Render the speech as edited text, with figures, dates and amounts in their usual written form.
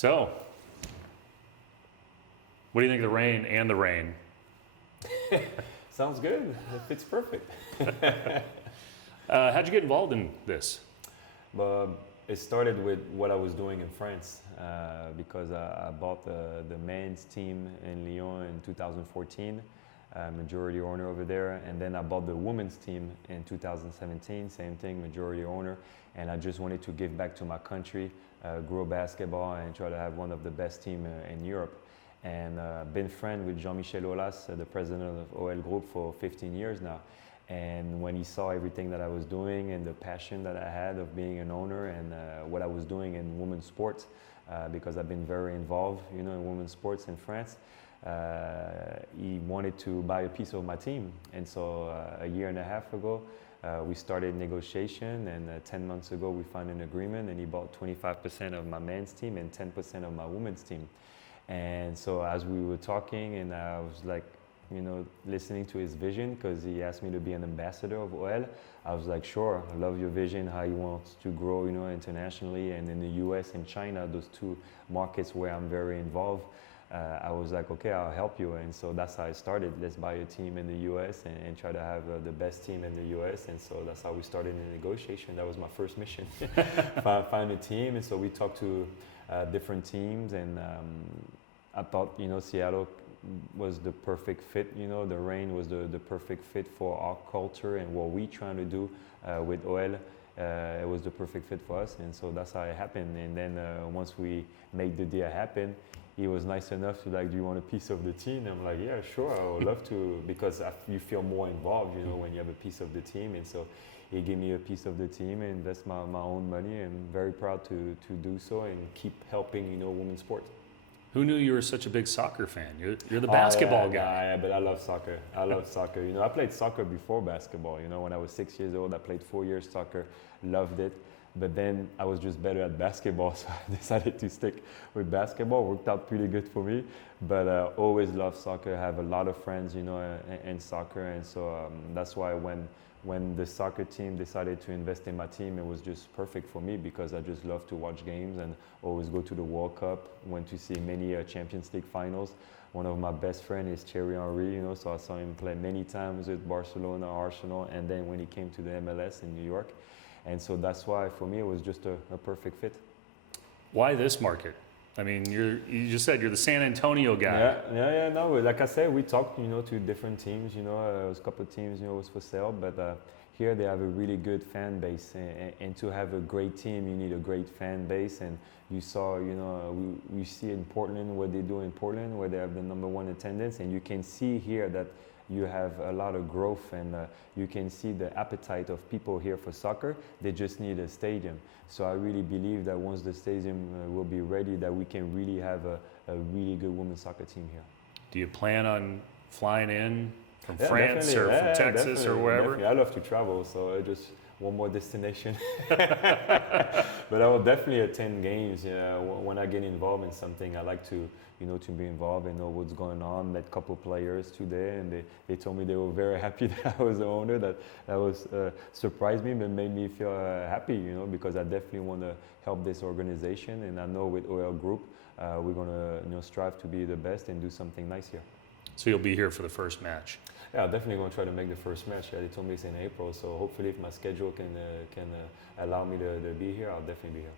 So, what do you think of the rain and the rain? Sounds good. It fits perfect. How'd you get involved in this? But it started with what I was doing in France because I bought the men's team in Lyon in 2014, majority owner over there. And then I bought the women's team in 2017, same thing, majority owner. And I just wanted to give back to my country, grow basketball, and try to have one of the best teams in Europe. And been friend with Jean-Michel Aulas, the president of OL Group, for 15 years now. And when he saw everything that I was doing and the passion that I had of being an owner and what I was doing in women's sports, because I've been very involved, in women's sports in France, he wanted to buy a piece of my team. And so a year and a half ago, we started negotiation, and 10 months ago we found an agreement, and he bought 25% of my men's team and 10% of my women's team. And so as we were talking, and I was like, listening to his vision, because he asked me to be an ambassador of OL. I was like, sure, I love your vision, how you want to grow, internationally, and in the US and China, those two markets where I'm very involved. I was like, okay, I'll help you. And so that's how I started. Let's buy a team in the US and try to have the best team in the US. And so that's how we started the negotiation. That was my first mission, find a team. And so we talked to different teams, and I thought, Seattle was the perfect fit. The rain was the perfect fit for our culture and what we trying to do with OL. It was the perfect fit for us, and so that's how it happened. And then once we made the deal happen, he was nice enough to like, do you want a piece of the team? And I'm like, yeah, sure, I would love to, because you feel more involved, when you have a piece of the team. And so he gave me a piece of the team, and that's my own money, and very proud to do so and keep helping, women's sports. Who knew you were such a big soccer fan? You're the basketball guy. Yeah, but I love soccer. I love soccer. I played soccer before basketball. When I was 6 years old, I played 4 years soccer, loved it. But then I was just better at basketball, so I decided to stick with basketball. Worked out pretty good for me, but always loved soccer. I have a lot of friends, in soccer, and so that's why when the soccer team decided to invest in my team, it was just perfect for me, because I just love to watch games and always go to the World Cup. Went to see many Champions League finals. One of my best friends is Thierry Henry, so I saw him play many times with Barcelona, Arsenal, and then when he came to the MLS in New York. And so that's why, for me, it was just a perfect fit. Why this market? I mean, you just said you're the San Antonio guy. Yeah. No, like I said, we talked, to different teams. There was a couple of teams, was for sale, but here they have a really good fan base, and to have a great team, you need a great fan base. And you saw, we see in Portland what they do in Portland, where they have the #1 attendance, and you can see here that you have a lot of growth, and you can see the appetite of people here for soccer. They just need a stadium. So I really believe that once the stadium will be ready, that we can really have a really good women's soccer team here. Do you plan on flying in from France or from Texas or wherever? Definitely. I love to travel, so just one more destination. But I will definitely attend games. When I get involved in something, I like to, to be involved and know what's going on. Met a couple players today, and they told me they were very happy that I was the owner. That was surprised me, but made me feel happy, because I definitely want to help this organization. And I know with OL Group, we're going to strive to be the best and do something nice here. So you'll be here for the first match? Yeah, I'm definitely going to try to make the first match. Yeah, they told me it's in April, so hopefully if my schedule can allow me to be here, I'll definitely be here.